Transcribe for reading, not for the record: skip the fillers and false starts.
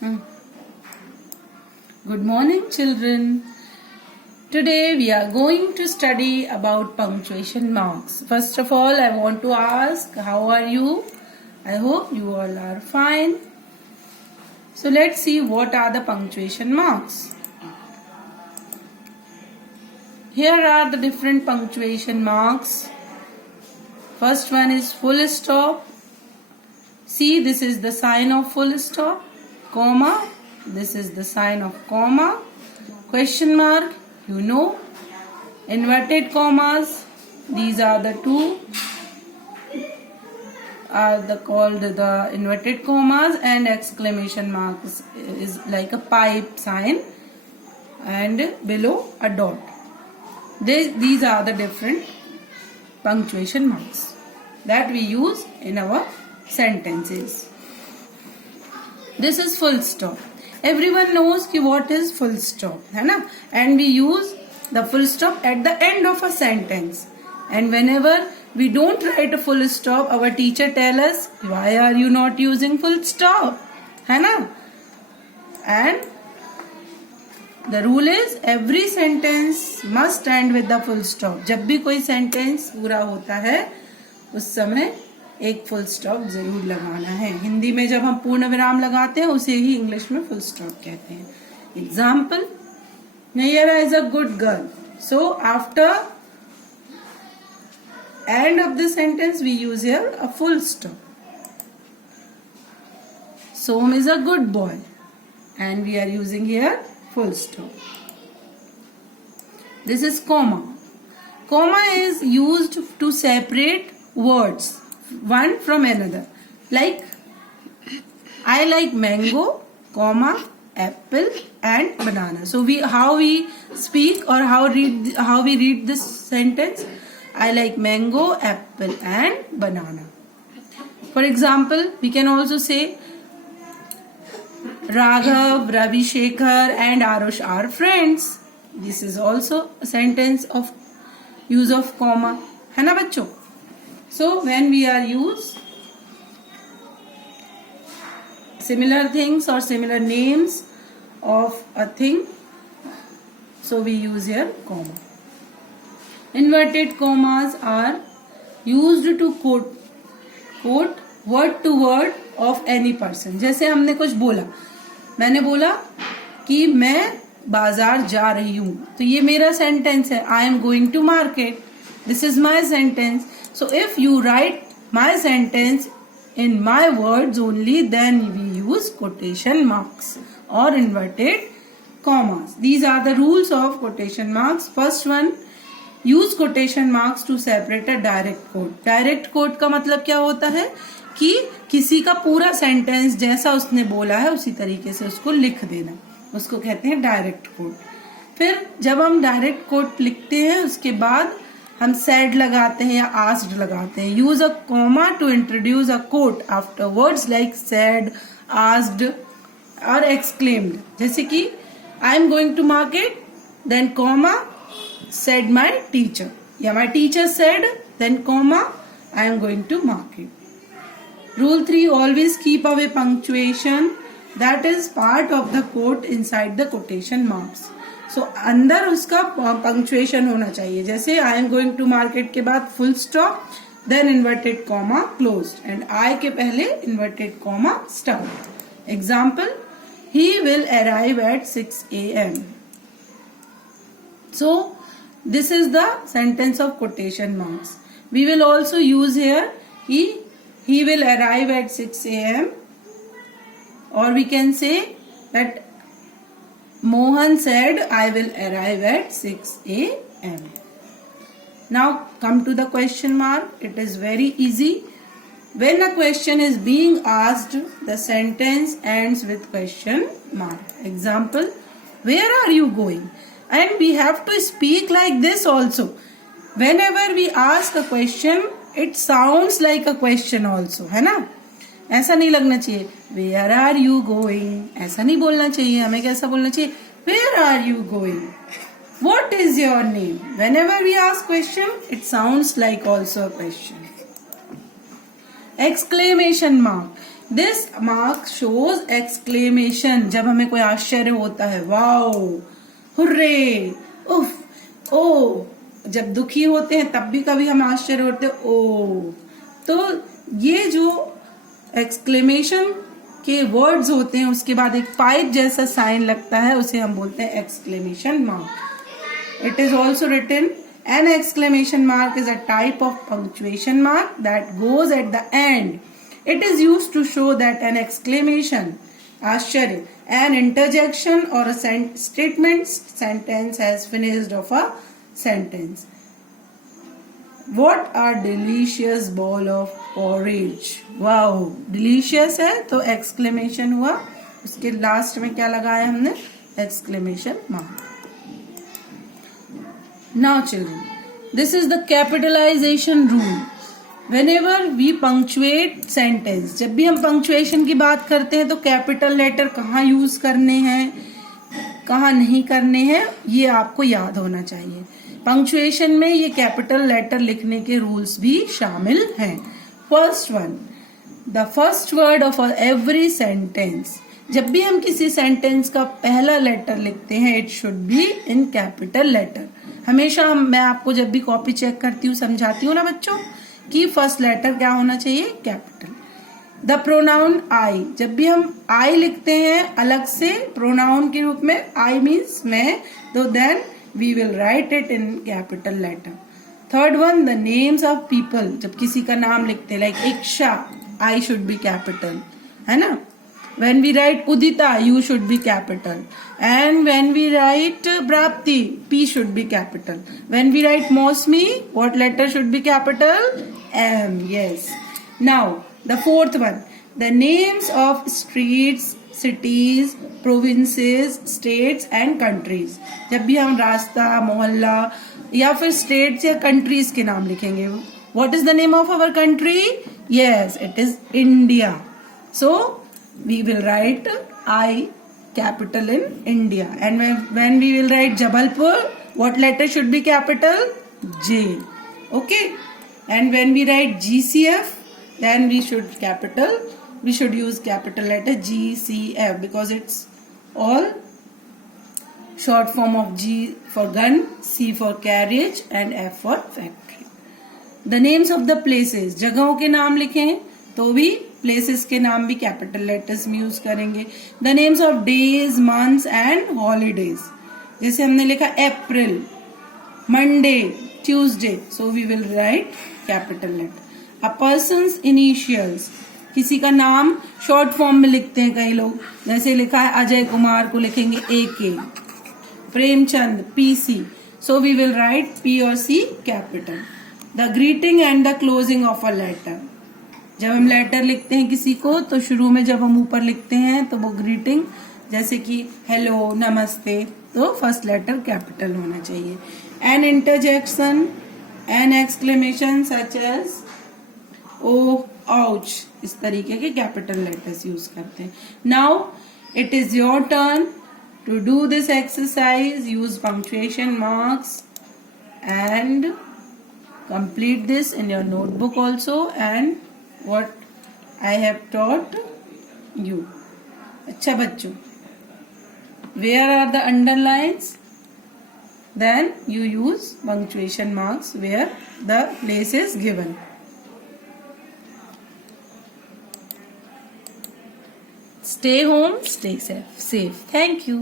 Hmm. Good morning, children. Today we are going to study about punctuation marks. First of all, I want to ask, how are you? I hope you all are fine. So let's see what are the punctuation marks. Here are the different punctuation marks. First one is full stop. See, this is the sign of full stop. Comma, this is the sign of comma. Question mark, you know. Inverted commas, these are the two called the inverted commas, and exclamation mark is like a pipe sign and below a dot. These are the different punctuation marks that we use in our sentences. This is full stop. Everyone knows कि what is full stop, है ना? And we use the full stop at the end of a sentence. And whenever we don't write a full stop, our teacher tell us, why are you not using full stop? है ना? And the rule is every sentence must end with the full stop. जब भी कोई sentence पूरा होता है, उस समय एक फुल स्टॉप जरूर लगाना है. हिंदी में जब हम पूर्ण विराम लगाते हैं उसे ही इंग्लिश में फुल स्टॉप कहते हैं. Example, Naira is a good girl. So after end of the sentence we use here a full stop. Som is a good boy and we are using here full stop. This is comma. Comma is used to separate words one from another. Like, I like mango, comma, apple and banana. So how we speak or how we read this sentence? I like mango, apple and banana. For example, we can also say Raghav, Ravi Shekhar and Arush are friends. This is also a sentence of use of comma. है ना बच्चों? So when we are use similar things or similar names of a thing, so we use here comma. Inverted commas are used to quote word to word of any person. जैसे हमने कुछ बोला, मैंने बोला कि मैं बाजार जा रही हूं, तो ये मेरा सेंटेंस है. I am going to market. This is my sentence. So if you write my sentence in my words only, then we use quotation marks or inverted commas. These are the rules of quotation marks. First one, use quotation marks to separate a direct quote. Direct quote का मतलब क्या होता है कि किसी का पूरा sentence जैसा उसने बोला है उसी तरीके से उसको लिख देना, उसको कहते हैं डायरेक्ट कोट. फिर जब हम डायरेक्ट कोट लिखते हैं उसके बाद हम said लगाते हैं या asked लगाते हैं. Use a comma to introduce a quote after words like said, asked और exclaimed. जैसे कि I am going to market, then comma, said my teacher, या my teacher said, then comma, I am going to market. Rule 3, always keep away punctuation that is part of the quote inside the quotation marks. So अंदर उसका punctuation होना चाहिए. जैसे I am going to market के बाद full stop, then inverted comma closed, and I के पहले inverted comma start. Example, he will arrive at 6 a.m. So this is the sentence of quotation marks. We will also use here he will arrive at 6 a.m. or we can say that Mohan said I will arrive at 6 a.m. Now come to the question mark. It is very easy. When a question is being asked, the sentence ends with question mark. Example, where are you going? And we have to speak like this also. Whenever we ask a question, it sounds like a question also, है ना? ऐसा नहीं लगना चाहिए where are you going, ऐसा नहीं बोलना चाहिए. हमें कैसा बोलना चाहिए? Where are you going? What is your name? Whenever we ask question, it sounds like also a question. Exclamation mark. This mark shows exclamation, जब हमें कोई आश्चर्य होता है, वाओ, हुर्रे, उफ, ओ। जब दुखी होते हैं तब भी कभी हम आश्चर्य होते हैं, ओ। तो ये जो एक्सक्लेमेशन के वर्ड्स होते हैं उसके बाद एक पाइप जैसा साइन लगता है, उसे हम बोलते हैं exclamation mark. It is also written an exclamation mark is a type of punctuation mark that goes at the end. It is used to show that an exclamation, आश्चर्य, an interjection or a statement sentence has finished of a sentence. What a delicious bowl of porridge. Wow, delicious है तो exclamation हुआ, उसके last में क्या लगाया हमने, exclamation mark. Now children, this is the capitalization rule. Whenever we punctuate sentence, जब भी हम punctuation की बात करते हैं तो कैपिटल लेटर कहाँ यूज करने हैं, कहाँ नहीं करने हैं, ये आपको याद होना चाहिए। पंक्चुएशन में ये कैपिटल लेटर लिखने के रूल्स भी शामिल हैं। First one, the first word of every sentence, जब भी हम किसी सेंटेंस का पहला लेटर लिखते हैं, it should be in capital letter. हमेशा मैं आपको जब भी कॉपी चेक करती हूँ समझाती हूँ ना बच्चों कि फर्स्ट लेटर क्या होना चाहिए, कैपिटल। द प्रोनाउन आई, जब भी हम आई लिखते हैं अलग से प्रोनाउन के रूप में, आई मीन्स मैं, तो then we will write it in capital letter. Third one, the names of people, जब किसी का नाम लिखते हैं, लाइक इक्षा, आई शुड बी कैपिटल, है ना। When we write Udita, U should be capital. And when we write Prapti, P should be capital. When we write Mosmi, what letter should be capital? M, yes. Now, the fourth one. The names of streets, cities, provinces, states and countries. जब भी हम रास्ता, मोहल्ला या फिर states या countries के नाम लिखेंगे, what is the name of our country? Yes, it is India. So, we will write I capital in India. And when we will write Jabalpur, what letter should be capital? J. Okay. And when we write GCF, then we should use capital letter GCF because it's all short form of G for gun, C for carriage and F for factory. The names of the places, जगहों के नाम लिखें तो भी places के नाम भी capital letters में यूज करेंगे। The names of days, months and holidays, जैसे हमने लिखा April, Monday, Tuesday, so we will write capital letter. A person's initials, किसी का नाम शॉर्ट फॉर्म में लिखते हैं कई लोग, जैसे लिखा है अजय कुमार को लिखेंगे AK, Premchand PC, so we will write P और C capital. The greeting and the closing of a letter, जब हम लेटर लिखते हैं किसी को तो शुरू में जब हम ऊपर लिखते हैं तो वो ग्रीटिंग, जैसे कि हेलो, नमस्ते, तो फर्स्ट लेटर कैपिटल होना चाहिए। An interjection, an exclamation such as oh, ouch, इस तरीके के कैपिटल लेटर्स यूज करते हैं। Now it is your turn to do this exercise, use punctuation marks and complete this in your notebook also and what I have taught you. अच्छा बच्चों, where are the underlines? Then you use punctuation marks where the place is given. Stay home, stay safe. Thank you.